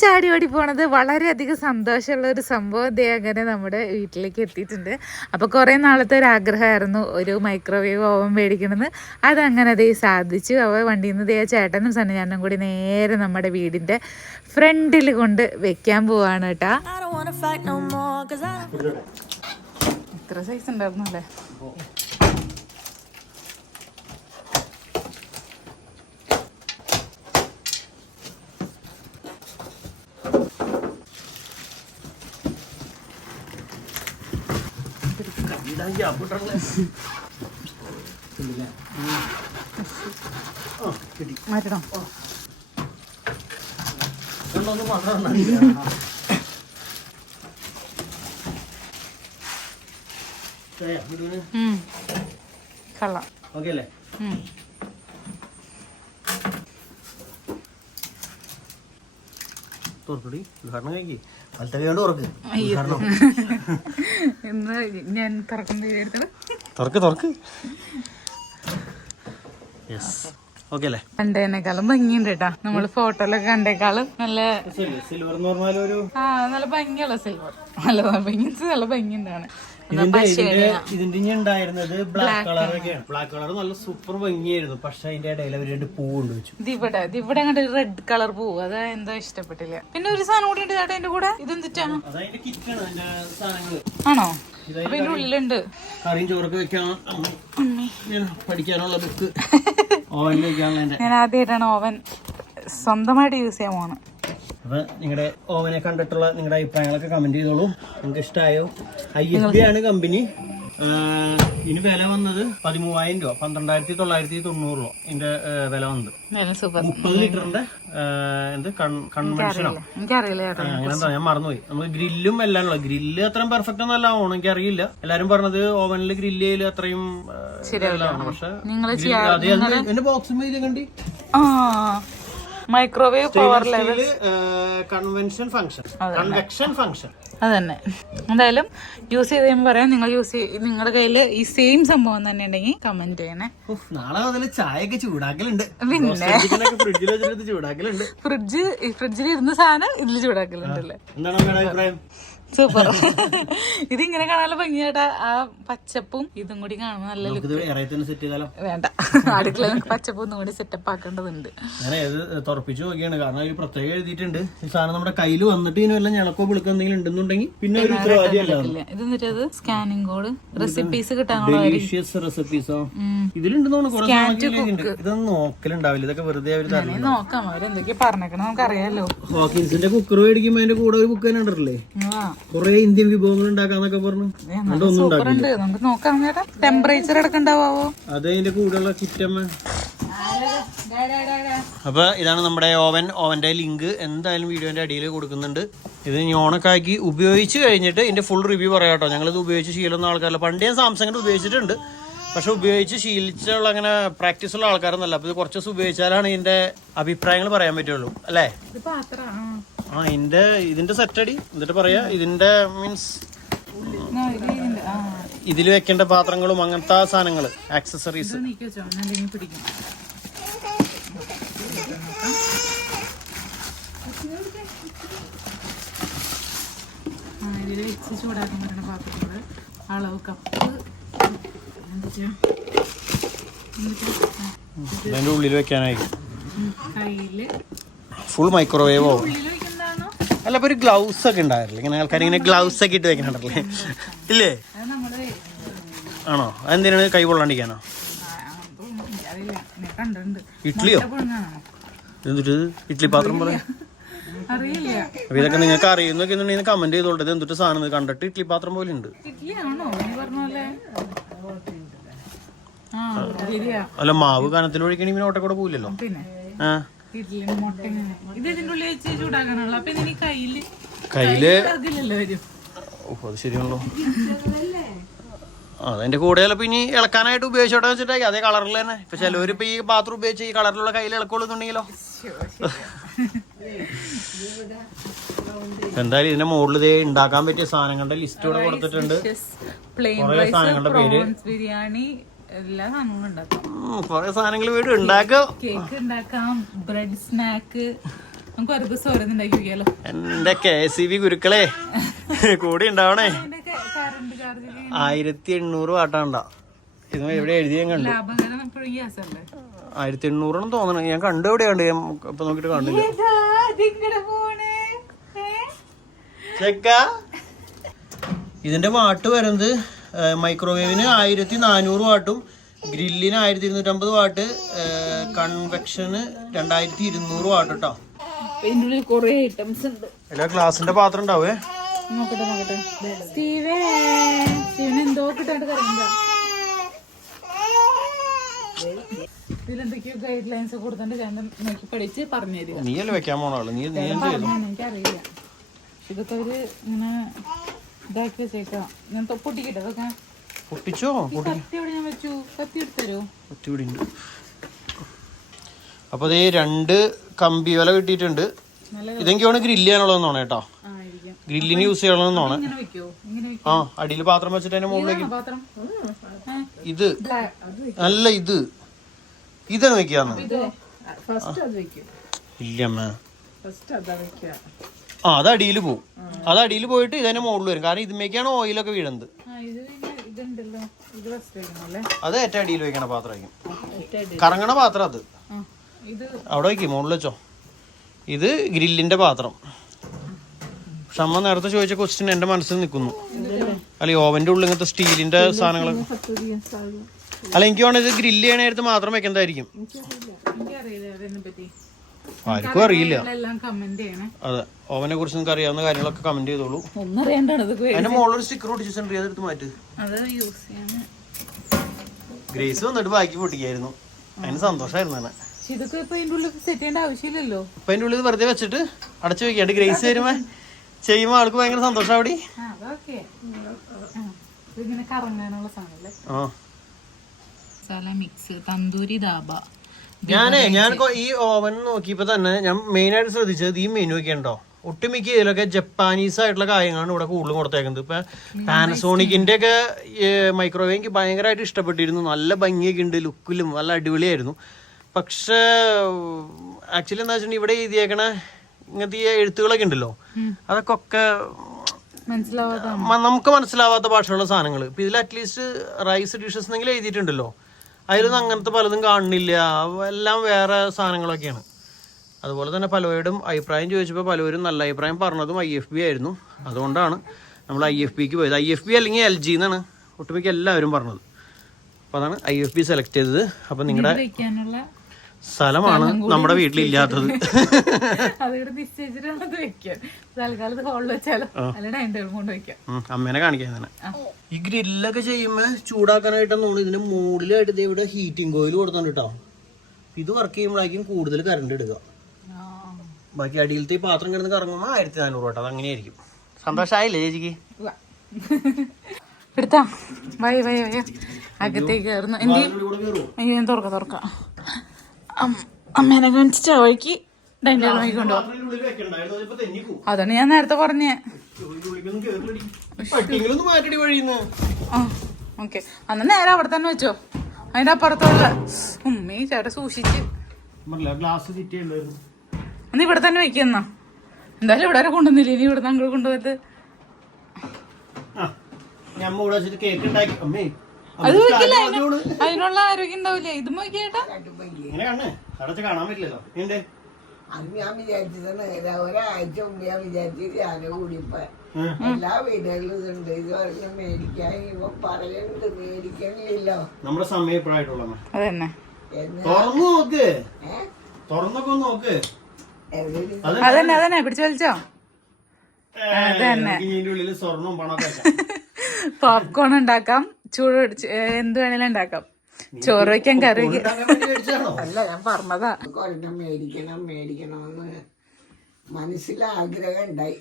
ചാടി ഓടി പോണത് വളരെയധികം സന്തോഷമുള്ള ഒരു സംഭവം ഇതേ അങ്ങനെ നമ്മുടെ വീട്ടിലേക്ക് എത്തിയിട്ടുണ്ട്. അപ്പോൾ കുറേ നാളത്തെ ഒരു ആഗ്രഹമായിരുന്നു ഒരു മൈക്രോവേവ് ഓവൻ മേടിക്കണമെന്ന്. അതങ്ങനെ അതേ സാധിച്ചു. അവ വണ്ടിയിൽ നിന്ന് ദേ ചേട്ടനും സന്നിധാനം കൂടി നേരെ നമ്മുടെ വീടിൻ്റെ ഫ്രണ്ടിൽ കൊണ്ട് വെക്കാൻ പോവാണ് കേട്ടാ. ഇത്ര സൈസ് ഉണ്ടായിരുന്നു അല്ലേ? മാറ്റണം. കള്ളം ഓക്കെ അല്ലേ? ഇന്ന് ഞാൻ തുറക്കുന്ന കണ്ടേനേക്കാളും ഭംഗിയുണ്ട് കേട്ടാ. നമ്മള് ഫോട്ടോയിലൊക്കെ കണ്ടേക്കാളും നല്ല സിൽവർ എന്ന് പറഞ്ഞാൽ ഒരു നല്ല ഭംഗിയുള്ള സിൽവർ. നല്ല ഭംഗിയുണ്ടാണ്. ഇതിന്റെ ഉണ്ടായിരുന്നത് ബ്ലാക്ക് കളറൊക്കെയാണ്. ബ്ലാക്ക് കളർ നല്ല സൂപ്പർ ഭംഗിയായിരുന്നു. പക്ഷെ അതിന്റെ ഇടയിൽ അവർ 2 പൂ കൊണ്ട് വെച്ചു. ഇവിടെ അങ്ങോട്ട് റെഡ് കളർ പൂ, അത് എന്തോ ഇഷ്ടപ്പെട്ടില്ല. പിന്നെ ഒരു സാധനം കൂടി ഉണ്ട് ചേട്ടാ അതിന്റെ കൂടെ. ഇതെന്തിട്ടാണ്? ആണോ? അപ്പൊ ഇതിന്റെ ഉള്ളിലുണ്ട് കറിയും ചോറൊക്കെ വെക്കാൻ പഠിക്കാനുള്ള ബുക്ക്. ഓവനിൽ വെക്കാനുള്ള ഞാൻ ആദ്യമായിട്ടാണ് ഓവൻ സ്വന്തമായിട്ട് യൂസ് ചെയ്യാൻ പോണ്. അപ്പൊ നിങ്ങളുടെ ഓവനെ കണ്ടിട്ടുള്ള നിങ്ങളുടെ അഭിപ്രായങ്ങളൊക്കെ കമന്റ് ചെയ്തോളൂ. നിങ്ങൾക്ക് ഇഷ്ടമായോ? IFB ആണ് കമ്പനി. ഇതിന് വില വന്നത് 13,000 രൂപ, 12,990 രൂപ ഇതിന്റെ വില വന്നത്. 30 ലിറ്ററിന്റെ കൺവെൻഷനോ അങ്ങനെ എന്താ ഞാൻ മറന്നുപോയി. നമുക്ക് ഗ്രില്ലും എല്ലാം ഉള്ള ഗ്രില്ല് അത്രയും പെർഫെക്റ്റ് ഒന്നും അല്ല ഓണം, എനിക്ക് അറിയില്ല. എല്ലാരും പറഞ്ഞത് ഓവനിൽ ഗ്രില്ല് ചെയ്യല് അത്രയും ശരിയാണ്. പക്ഷെ എന്റെ ബോക്സ് കണ്ടി microwave power level convention function, convection function. അതന്നെ. എന്തായാലും യൂസ് ചെയ്ത് കഴിയുമ്പോൾ പറയാം. നിങ്ങൾ നിങ്ങളുടെ കയ്യില് ഈ സെയിം സംഭവം തന്നെ ഉണ്ടെങ്കിൽ കമന്റ് ചെയ്യണേ. നാളെ മുതൽ ചായയൊക്കെ ചൂടാക്കലുണ്ട്. പിന്നെ ഫ്രിഡ്ജിൽ വെച്ചിട്ട് ചൂടാക്കലുണ്ട്. ഫ്രിഡ്ജിൽ ഇരുന്ന സാധനം ഇതിൽ ചൂടാക്കലുണ്ടല്ലേ? എന്താണ് അഭിപ്രായം? സൂപ്പർ. ഇതിങ്ങനെ കാണാനുള്ള ഭംഗിയായിട്ടാ. ആ പച്ചപ്പും ഇതും കൂടി കാണുമ്പോൾ നല്ല വേണ്ട. അടുക്കള പച്ചപ്പും ഒന്നും കൂടി സെറ്റപ്പ് ആക്കേണ്ടതുണ്ട്. ഞാൻ തുറപ്പിച്ചു നോക്കിയാണ്. കാരണം ഈ പ്രത്യേകം എഴുതിയിട്ടുണ്ട് ഈ സാധനം നമ്മുടെ കയ്യിൽ വന്നിട്ട് ഇതിന് വല്ല ഞളക്കോ വിളിക്കോ എന്തെങ്കിലും ഉണ്ടെന്നുണ്ടെങ്കിൽ പിന്നെ ഒരു ഉത്തരവാദിയല്ല. ഇതെന്നിട്ടത് സ്കാനിങ് കോഡ് റെസിപ്പീസ് കിട്ടാനുള്ള റെസിപ്പീസോ ഇതിലുണ്ടെന്ന് കുറെ ഇതൊന്നും നോക്കലുണ്ടാവില്ല. ഇതൊക്കെ വെറുതെ നോക്കാം. അവരെന്തൊക്കെയാ പറഞ്ഞേക്കണം നമുക്കറിയാലോ. ഹോക്കിൻസിന്റെ കുക്കർ മേടിക്കുമ്പോ അതിന്റെ കൂടെ ഒരു ബുക്ക് തന്നെ ഉണ്ടല്ലേ? കൊറേ ഇന്ത്യൻ വിഭവങ്ങൾ ഉണ്ടാക്കാന്നൊക്കെ പറഞ്ഞു. നമുക്ക് നോക്കാം. ടെമ്പറേച്ചർ എടുക്കണ്ടാവോ? അത് അതിന്റെ കൂടെയുള്ള കിറ്റമ്മ. അപ്പൊ ഇതാണ് നമ്മുടെ ഓവന്റെ ലിങ്ക് എന്തായാലും വീഡിയോന്റെ അടിയിൽ കൊടുക്കുന്നുണ്ട്. ഇത് ഓണക്കാക്കി ഉപയോഗിച്ച് കഴിഞ്ഞിട്ട് ഇതിന്റെ ഫുൾ റിവ്യൂ പറയാം കേട്ടോ. ഞങ്ങളിത് ഉപയോഗിച്ച് ശീലമൊന്നും ആൾക്കാരല്ല. പണ്ട് ഞാൻ സാംസങ്ങിന്റെ ഉപയോഗിച്ചിട്ടുണ്ട്. പക്ഷെ ഉപയോഗിച്ച് ശീലിച്ചുള്ള അങ്ങനെ പ്രാക്ടീസ് ഉള്ള ആൾക്കാരൊന്നല്ല. അപ്പൊ ഇത് കുറച്ച് ദിവസം ഉപയോഗിച്ചാലാണ് ഇതിന്റെ അഭിപ്രായങ്ങൾ പറയാൻ പറ്റുള്ളൂ അല്ലേ? ഇതിന്റെ സെറ്റടി എന്നിട്ട് പറയാ. ഇതിന്റെ മീൻസ് ഇതിൽ വെക്കേണ്ട പാത്രങ്ങളും അങ്ങനത്തെ സാധനങ്ങള്, ആക്സസറീസ്. അതിന്റെ ഉള്ളിൽ വെക്കാനായി ഫുൾ മൈക്രോവേവോ അല്ല. ഇപ്പൊ ഒരു ഗ്ലൗസ് ഒക്കെ ഉണ്ടാവില്ലേ? ഇങ്ങനെ ആൾക്കാർ ഇങ്ങനെ ഗ്ലൗസ് ഒക്കെ ഇട്ട് വെക്കണല്ലേ? ഇല്ലേ? ആണോ? അതെന്തിനാണ്? കൈ പൊള്ളാണ്ടിരിക്കാനോ? ഇഡ്ലിയോ? എന്തിട്ട് ഇഡ്ലി പാത്രം പോലെ? അപ്പൊ ഇതൊക്കെ നിങ്ങൾക്ക് അറിയുന്നൊക്കെ കമന്റ് ചെയ്തോളൂ. ഇത് എന്തിട്ട് സാധനം കണ്ടിട്ട് ഇഡ്ലി പാത്രം പോലെ ഉണ്ട്. അല്ല മാവ് കനത്തിൽ ഒഴിക്കണി പിന്നെ ഓട്ടക്കൂടെ പോയില്ലല്ലോ. കയ്യില് അത് ശരിയാണല്ലോ. അതിന്റെ കൂടെ ചിലപ്പോ ഇനി ഇളക്കാനായിട്ട് ഉപയോഗിച്ചോട്ടെ വെച്ചിട്ടായി അതേ കളറിൽ തന്നെ. ഇപ്പൊ ചിലവര് ഇപ്പൊ ഈ പാത്രം ഉപയോഗിച്ച് ഈ കളറിലുള്ള കയ്യിൽ ഇളക്കൊള്ളുന്നുണ്ടെങ്കിലോ. എന്തായാലും ഇതിന്റെ മുകളിൽ ഇതേ ഉണ്ടാക്കാൻ പറ്റിയ സാധനങ്ങളുടെ ലിസ്റ്റ് ഇവിടെ കൊടുത്തിട്ടുണ്ട്. കുറെ സാധനങ്ങളുടെ പേര്, ബിരിയാണി, എല്ലാ സാധനങ്ങളും ഉണ്ടാക്കാം. കുറെ സാധനങ്ങൾ വീട് ഉണ്ടാക്കാം. കേക്ക് ഉണ്ടാക്കാം, ബ്രെഡ് സ്നാക്ക്, നമുക്ക് ഒരു ദിവസം ഓരോന്നുണ്ടാക്കി വെക്കാലോ. എന്റെ KCB ഗുരുക്കളെ കൂടി ഉണ്ടാവണേ. 1800 വാട്ടാണ്ടാ. ഇത് എവിടെ എഴുതിയാൻ കണ്ടു. 1800 തോന്നണം. ഞാൻ കണ്ടു എവിടെയാണ്ട്. ഇപ്പൊ നോക്കിട്ട് കണ്ടില്ല. ഇതിന്റെ വാട്ട് വരുന്നത് മൈക്രോവേവിന് 1400 വാട്ടും ഗ്രില്ലിന് 1250 വാട്ട്, കൺവെക്ഷന് 2200 വാട്ട് കേട്ടോ. കൊറേ ഐറ്റംസ് ഉണ്ട്. എല്ലാ ഗ്ലാസിന്റെ പാത്രം ഉണ്ടാവേ. നോക്കട്ടെ സ്റ്റീവൻ എന്തോ കിട്ടാണ്ട് കറിയുണ്ടോ? ഇതിലെന്തൊക്കെയോ ഗൈഡ് ലൈൻസ് കൊടുത്തിട്ട് ഞാൻ നോക്കി പഠിച്ച് പറഞ്ഞു തരിക. നീയല്ലേ വെക്കാൻ പോണാള്. എനിക്കറിയില്ല. ഇതൊക്കെ ഒരു ഇങ്ങനെ ഇതാക്കി വെച്ചേക്കാം. ഞാൻ പൊട്ടിക്കട്ടെ അതൊക്കെ. പൊട്ടിച്ചോ? കത്തി എവിടെ ഞാൻ വെച്ചു? കത്തി എടുത്തരോ? കത്തി ഇവിടെ ഉണ്ട്. അപ്പൊ അതേ 2 കമ്പി വല കിട്ടിയിട്ടുണ്ട്. ഇതെനിക്കാണ് ഗ്രില്ല് ചെയ്യാനുള്ളതെന്നാണ് കേട്ടോ. ഗ്രില്ലിന് യൂസ് ചെയ്യണമെന്നാണ്. ആ അടിയിൽ പാത്രം വെച്ചിട്ട് അതിന്റെ മുകളിലേക്ക് ഇത് അല്ല ഇതാണ് വെക്കാന്ന്. ഇല്ലമ്മ ആ അത് അടിയിൽ പോവും. അത് അടിയിൽ പോയിട്ട് ഇതിന്റെ മുകളിൽ വരും. കാരണം ഇതിമേക്കാണ് ഓയിലൊക്കെ വീഴുന്നത്. അത് ഏറ്റവും അടിയിൽ വെക്കണ പാത്രമായിരിക്കും. കറങ്ങണ പാത്രം അത് അവിടെ വയ്ക്കും. മുകളിൽ വെച്ചോ. ഇത് ഗ്രില്ലിന്റെ പാത്രം. പക്ഷെ അമ്മ നേരത്തെ ചോദിച്ച ക്വസ്റ്റ്യൻ എന്റെ മനസ്സിൽ നിൽക്കുന്നു. അല്ല ഓവന്റെ ഉള്ളിൽ ഇങ്ങനത്തെ സ്റ്റീലിന്റെ സാധനങ്ങളൊക്കെ. അല്ല എനിക്ക് വേണത് ഗ്രില്ല് ചെയ്യണായിട്ട് മാത്രം വെക്കുന്നതായിരിക്കും. ആർക്കും അറിയില്ല. അതെ ഓവനെ കുറിച്ച് നിങ്ങൾക്ക് അറിയാവുന്ന കാര്യങ്ങളൊക്കെ കമന്റ് ചെയ്തോളൂ. അതിന്റെ മുകളിലൊരു സ്റ്റിക്കർ ഒട്ടിച്ചിട്ടുണ്ട്. അതെടുത്ത് മാറ്റ്. ഗ്രേസ് വന്നിട്ട് ബാക്കി പൊട്ടിക്കായിരുന്നു. അതിന് സന്തോഷമായിരുന്നു തന്നെ. ഇതൊക്കെ ഇപ്പൊ അതിന്റെ ഉള്ളിൽ സെറ്റ് ചെയ്യേണ്ട ആവശ്യമില്ലല്ലോ. ഇപ്പൊ അതിന്റെ ഉള്ളിൽ വെറുതെ വെച്ചിട്ട് അടച്ചു വെക്കാണ്ട് ഗ്രേസ് വരുമ്പോ ചെയ്യുമ്പോ ആൾക്ക് ഭയങ്കര സന്തോഷം. അവിടെ ഞാൻ ഈ ഓവൻ നോക്കിയപ്പോ തന്നെ ഞാൻ മെയിൻ ആയിട്ട് ശ്രദ്ധിച്ചത് ഈ മെനു ഒക്കെ ഉണ്ടോ. ഒട്ടുമിക്ക ഇതിലൊക്കെ ജപ്പാനീസ് ആയിട്ടുള്ള കാര്യങ്ങളാണ് ഇവിടെ കൂടുതലും കൊടുത്തേക്കുന്നത്. ഇപ്പൊ പാനസോണിക്കിന്റെ ഒക്കെ മൈക്രോവേവ് എനിക്ക് ഭയങ്കരമായിട്ട് ഇഷ്ടപ്പെട്ടിരുന്നു. നല്ല ഭംഗിയൊക്കെ ഉണ്ട്. ലുക്കിലും നല്ല അടിപൊളിയായിരുന്നു. പക്ഷേ ആക്ച്വലി എന്താ വെച്ചിട്ടുണ്ടെങ്കിൽ ഇവിടെ എഴുതിയേക്കണ ഇങ്ങനത്തെ ഈ എഴുത്തുകളൊക്കെ ഉണ്ടല്ലോ അതൊക്കെ നമുക്ക് മനസ്സിലാവാത്ത ഭാഷയുള്ള സാധനങ്ങൾ. ഇപ്പൊ ഇതിൽ അറ്റ്ലീസ്റ്റ് റൈസ് ഡിഷസ് എന്നെങ്കിലും എഴുതിയിട്ടുണ്ടല്ലോ. അതിലൊന്നും അങ്ങനത്തെ പലതും കാണുന്നില്ല. എല്ലാം വേറെ സാധനങ്ങളൊക്കെയാണ്. അതുപോലെ തന്നെ പലവരോടും അഭിപ്രായം ചോദിച്ചപ്പോൾ പലവരും നല്ല അഭിപ്രായം പറഞ്ഞതും IFB ആയിരുന്നു. അതുകൊണ്ടാണ് നമ്മൾ IFBക്ക് പോയത്. IFB അല്ലെങ്കിൽ LG എന്നാണ് ഒട്ടുമിക്ക എല്ലാവരും പറഞ്ഞത്. അപ്പോൾ അതാണ് IFB സെലക്ട് ചെയ്തത്. അപ്പം നിങ്ങളുടെ സ്ഥലമാണ് നമ്മുടെ വീട്ടിലില്ലാത്തത്. അമ്മേനെ കാണിക്കാൻ തന്നെ. ഈ ഗ്രില്ലൊക്കെ ചെയ്യുമ്പോ ചൂടാക്കാനായിട്ടെന്ന് തോന്നുന്നു ഇതിന്റെ മുകളിലായിട്ട് ഇവിടെ ഹീറ്റിംഗ് കോയിൽ കൊടുത്തോണ്ട് കേട്ടോ. ഇത് വർക്ക് ചെയ്യുമ്പോഴായിരിക്കും കൂടുതൽ കറണ്ട് എടുക്കുക. ബാക്കി അടിയിലത്തെ ഈ പാത്രം കിടന്ന് കറങ്ങുമ്പോ 1400 കേട്ടോ. അത് അങ്ങനെയായിരിക്കും. സന്തോഷമായില്ലേ ചേച്ചിക്ക്? എടുത്താ വൈ അകത്തേക്ക് കയറുന്നു. അയ്യോ ഞാൻ തുറക്കാം. അമ്മേനെ കാണിച്ചിട്ട് വഴിക്ക് ഡൈനിങ് ഹാളിലേക്ക് കൊണ്ടുപോകും. അതാണ് ഞാൻ നേരത്തെ പറഞ്ഞേ. ഓക്കെ അന്ന് നേരെ അവിടെ തന്നെ വെച്ചോ. അതിന്റെ അപ്പുറത്തുള്ള ഉമ്മീ ചേട്ടാ സൂക്ഷിച്ച് ഒന്ന് ഇവിടെ തന്നെ വെക്കുന്ന. എന്തായാലും ഇവിടെ വരെ കൊണ്ടുവന്നില്ല. ഇനി ഇവിടെ അങ്ങോട്ട് കൊണ്ടുപോയത് അത് വെക്കില്ല. അതിനുള്ള ആരോഗ്യം ഉണ്ടാവില്ല. ഇതും നോക്കിയേട്ടാ കാണാൻ പറ്റില്ലല്ലോ. അത് ഞാൻ വിചാരിച്ചതാണ്. ഒരാഴ്ച മുമ്പ് ഞാൻ വിചാരിച്ചു ഞാന് കൂടിയപ്പോ എല്ലാ വീടുകളിലും ഇതുണ്ട്. ഇത് പറഞ്ഞ് മേടിക്കാൻ ഇവ പറയുന്നുണ്ട്. മേടിക്കണില്ലല്ലോ. നമ്മുടെ സമയം എപ്പോഴായിട്ടുള്ള അതന്നെ അതന്നെ പിടിച്ചു വലിച്ചോ. അതന്നെ സ്വർണ്ണം പണമൊക്കെ പോപ്കോൺ ഉണ്ടാക്കാം. ചൂട് എന്ത് വേണേലും ഉണ്ടാക്കാം. ചോറ് വയ്ക്കാൻ കറി അല്ല ഞാൻ പറഞ്ഞതാ. മേടിക്കണമെന്ന് മനസ്സിലാഗ്രഹം ഉണ്ടായി.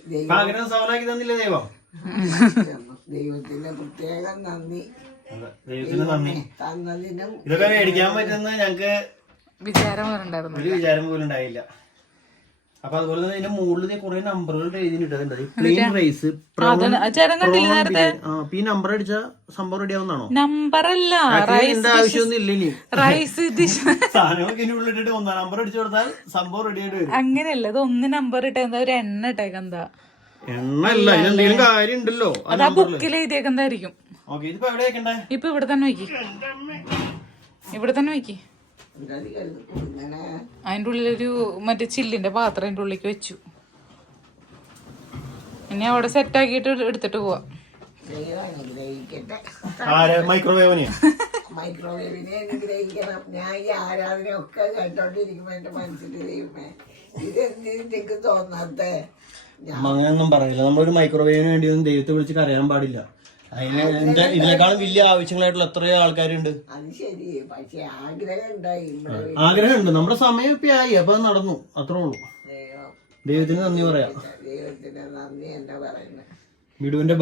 ദൈവത്തിന്റെ പ്രത്യേകം നന്ദി. തന്നതിനും ഇതൊക്കെ മേടിക്കാൻ പറ്റുന്ന ഞങ്ങക്ക് വിചാരം പോലും ഉണ്ടായില്ല. അപ്പൊ അതുപോലെ തന്നെ അതിന്റെ മുകളിൽ കുറെ നമ്പറുകൾ എഴുതിയിട്ടുണ്ട്. പ്ലെയിൻ റൈസ്, ഈ നമ്പർ അടിച്ച സംഭവം റെഡി ആവുന്നതാണോ? നമ്പറല്ല, ആവശ്യമൊന്നും ഇല്ല. ഇനി റൈസ് ഡിഷ് സാധനങ്ങളൊക്കെ ഇനി ഉള്ളിട്ടിട്ട് 1 നമ്പർ അടിച്ചു കൊടുത്താൽ സംഭവം റെഡി ആയിട്ട് വരും. അങ്ങനെയല്ല, ഇത് 1 നമ്പർ ഇട്ട എന്താ ഒരു എണ്ണ ഇട്ടേക്കെന്താ? എണ്ണല്ല, അതിനെന്തെങ്കിലും കാര്യം ഉണ്ടല്ലോ. അതാ ബുക്കിൽ എഴുതിയേക്കെന്തായിരിക്കും. ഇതിപ്പോ എവിടെ വെക്കണ്ടേ? ഇപ്പൊ ഇവിടെ തന്നെ വെക്കി, ഇവിടെ തന്നെ വെക്കി. അതിന്റെ ഉള്ളിലൊരു മറ്റേ ചില്ലിന്റെ പാത്രം അതിന്റെ ഉള്ളിലേക്ക് വെച്ചു. ഇനി അവിടെ സെറ്റ് ആക്കിയിട്ട് എടുത്തിട്ട് പോവാ. മൈക്രോവേവിനെ അനുഗ്രഹിക്കണം. ഞാൻ ഈ ആരാധനയൊക്കെ കേട്ടോണ്ടിരിക്കുമ്പോ എന്റെ മനസ്സിൽ ദൈവമേ ഇതെന്തിനൊക്കെ തോന്നാത്തെ. അങ്ങനെയൊന്നും പറയില്ല. നമ്മളൊരു മൈക്രോവേവിന് വേണ്ടി ഒന്നും ദൈവത്തെ വിളിച്ച് കരയാൻ പാടില്ല. അതിന് ഇതിനേക്കാളും വലിയ ആവശ്യങ്ങളായിട്ടുള്ള എത്രയോ ആൾക്കാരുണ്ട്. അത് ശരി, പക്ഷെ ആഗ്രഹം ഉണ്ടായി. ആഗ്രഹമുണ്ട്. നമ്മുടെ സമയം ഇപ്പൊ ആയി, അപ്പൊ അത് നടന്നു, അത്രേ ഉള്ളൂ. ദൈവത്തിന് നന്ദി പറയാം. ദൈവത്തിന് നന്ദി എന്നാ പറയുന്നത്. മിടുവിന്റെ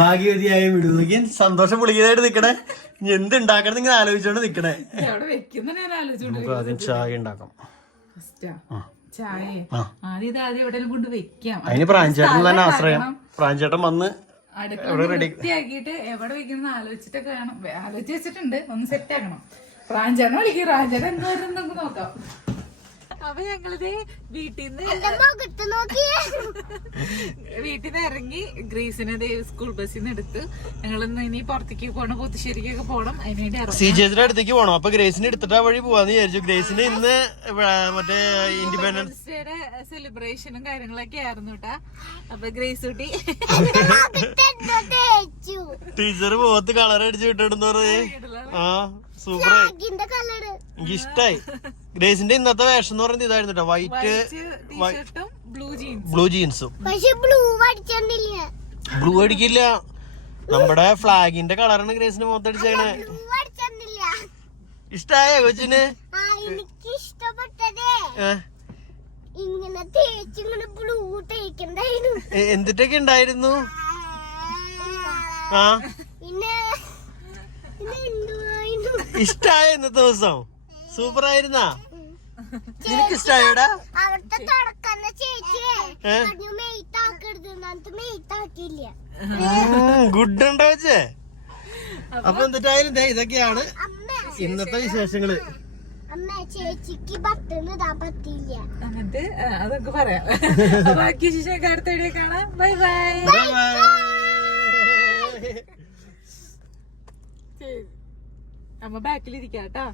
ഭാഗ്യവതിയായ മിടുവിക്ക് സന്തോഷം വിളിക്കുന്നതായിട്ട് നിക്കണേ. എന്ത് ഉണ്ടാക്കണം ഇങ്ങനെ ആലോചിച്ചോണ്ട് നിക്കണേ. നമുക്ക് ആദ്യം ചായ ഉണ്ടാക്കാം. അതിന് പ്രാഞ്ചേട്ടൻ തന്നെ ആശ്രയം. പ്രാഞ്ചേട്ടൻ വന്ന് വൃത്തിയാക്കിയിട്ട് എവിടെ വെക്കുന്ന ആലോചിച്ചിട്ടൊക്കെ വേണം. ആലോചിച്ച് വെച്ചിട്ടുണ്ട്, ഒന്ന് സെറ്റ് ആക്കണം. പ്രാഞ്ചേട്ടൻ വിളിക്കും, പ്രാഞ്ചേട്ടൻ എന്ന് പറയുന്നത് നമുക്ക് നോക്കാം. അപ്പൊ ഞങ്ങളിത് വീട്ടിന്ന് ഇറങ്ങി ഗ്രേസിനെ സ്കൂൾ ബസ്സിൽ നിന്ന് എടുത്ത് ഞങ്ങളിന്ന് ഇനി പുറത്തേക്ക് പോകണം, പുത്തുശ്ശേരിക്കൊക്കെ പോകണം. അതിനുവേണ്ടി CJയുടെ അടുത്തേക്ക് പോകണം. അപ്പൊ ഗ്രേസിന്റെ എടുത്തിട്ട് ആ വഴി പോവാന്ന് വിചാരിച്ചു. ഗ്രേസിന് ഇന്ന് മറ്റേ ഇൻഡിപെൻഡൻസ് ഡേയുടെ സെലിബ്രേഷനും കാര്യങ്ങളൊക്കെ ആയിരുന്നു കേട്ടാ. അപ്പൊ ഗ്രേസ് കുട്ടി ടീച്ചർ മുഖത്ത് കളർ അടിച്ചു വിട്ടിടുന്ന പറഞ്ഞേ. ആ സൂപ്പർ, എനിക്ക് ഇഷ്ടായി. ഗ്രേസിന്റെ ഇന്നത്തെ വേഷം എന്ന് പറയുന്നത് ഇതായിരുന്നു കേട്ടോ, വൈറ്റ് ബ്ലൂ ജീൻസും. ബ്ലൂ അടിക്കില്ല, നമ്മുടെ ഫ്ലാഗിന്റെ കളറാണ് ഗ്രേസിന്റെ മുഖത്തടിച്ചേക്കണേ. ഇഷ്ടായോ കൊച്ചിന്? എന്തിട്ടൊക്കെ ഉണ്ടായിരുന്നു? ആ ഇഷ്ടായ ഇന്നത്തെ ദിവസം? സൂപ്പർ ആയിരുന്നാ? നിനക്ക് ഇഷ്ടായോടാ? ഗുഡ് ഉണ്ടോ വെച്ചേ? അപ്പൊ എന്നിട്ടായാലും ഇതൊക്കെയാണ് ഇന്നത്തെ വിശേഷങ്ങള്. എന്നിട്ട് അതൊക്കെ പറയാം. ബാക്കി വിശേഷമൊക്കെ അടുത്ത വീഡിയോ കാണാം. Bye bye. അമ്മ ബാക്കിലിരിക്കാട്ടാ.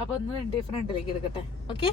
അപ്പൊ ഒന്ന് ഫ്രണ്ടിലേക്ക് എടുക്കട്ടെ. ഓക്കെ.